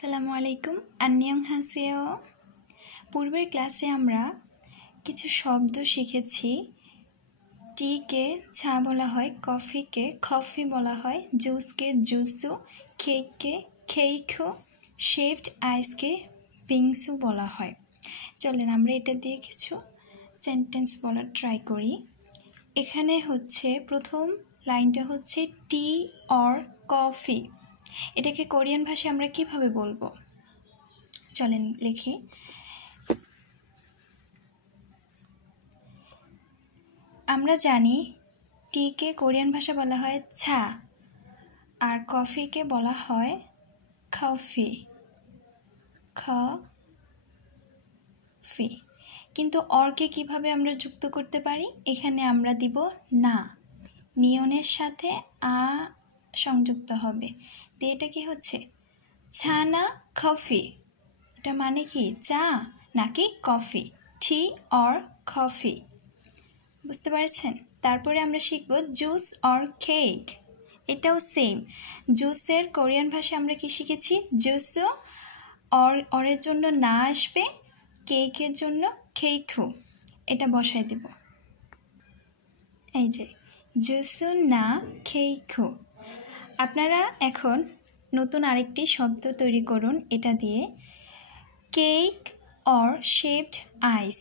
আসসালামু আলাইকুম আন্নিয়ংহাসেও। পূর্বের ক্লাসে আমরা কিছু শব্দ শিখেছি। টিকে চা বলা হয়, কফিকে কফি বলা হয়, জুসকে জুসু, কেককে কেইকু, শেভড আইসকে বিংসু বলা হয়। চলেন আমরা এটা দিয়ে কিছু সেন্টেন্স বলার ট্রাই করি। এখানে হচ্ছে প্রথম লাইনটা হচ্ছে টি অর কফি। এটাকে কোরিয়ান ভাষায় আমরা কিভাবে বলবো? চলেন লিখি। আমরা জানি টিকে কোরিয়ান ভাষা বলা হয় ছা, আর কফিকে বলা হয় কফি। কিন্তু অরকে কিভাবে আমরা যুক্ত করতে পারি? এখানে আমরা দিব না, নিয়নের সাথে আ সংযুক্ত হবে। তো এটা কি হচ্ছে? চা না কফি। এটা মানে কি চা নাকি কফি? টি অর কফি, বুঝতে পারছেন? তারপরে আমরা শিখব জুস অর কেক। এটাও সেম। জুসের কোরিয়ান ভাষায় আমরা কি শিখেছি? জুসু, অরের জন্য না আসবে, কেকের জন্য কেইকু। এটা বসাই দেব, এই যে জুসু না কেইকু। আপনারা এখন নতুন আরেকটি শব্দ তৈরি করুন এটা দিয়ে, কেক অর শেভড আইস।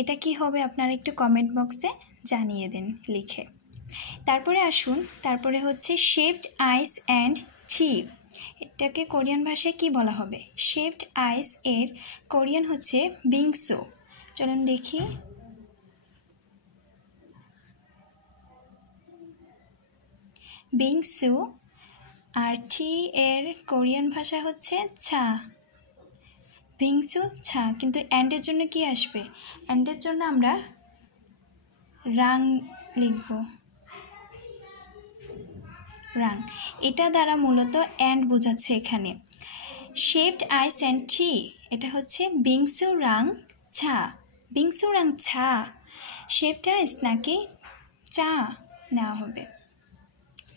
এটা কি হবে আপনারা একটু কমেন্ট বক্সে জানিয়ে দিন লিখে। তারপরে আসুন, তারপরে হচ্ছে শেভড আইস অ্যান্ড টি। এটাকে কোরিয়ান ভাষায় কি বলা হবে? শেভড আইস এর কোরিয়ান হচ্ছে বিংসু। চলুন দেখি। বিংসু। আর টি এর কোরিয়ান ভাষা হচ্ছে ছা। বিংসু ছা। কিন্তু অ্যান্ডের জন্য কি আসবে? অ্যান্ডের জন্য আমরা রাং লিখব, রাং। এটা দ্বারা মূলত অ্যান্ড বোঝাচ্ছে এখানে। শেভড আইস অ্যান্ড টি, এটা হচ্ছে বিংসু রাং ছা। বিংসু রাং ছা, শেভড আইস নাকি চা নেওয়া হবে।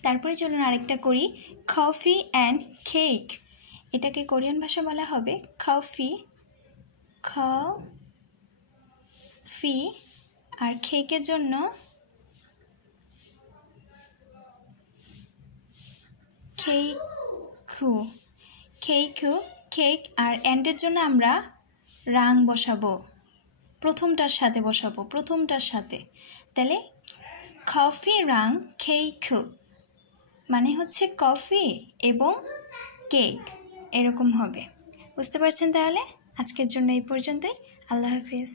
তারপরে চলুন আরেকটা করি, কফি অ্যান্ড কেক। এটাকে কোরিয়ান ভাষা বলা হবে কফি, কফি। আর কেকের জন্য কেইকু, কেইকু, কেক। আর অ্যান্ডের জন্য আমরা রাং বসাবো, প্রথমটার সাথে বসাবো, প্রথমটার সাথে। তাহলে কফি রাং কেইকু মানে হচ্ছে কফি এবং কেক, এরকম হবে। বুঝতে পারছেন? তাহলে আজকের জন্য এই পর্যন্তই। আল্লাহ হাফিজ।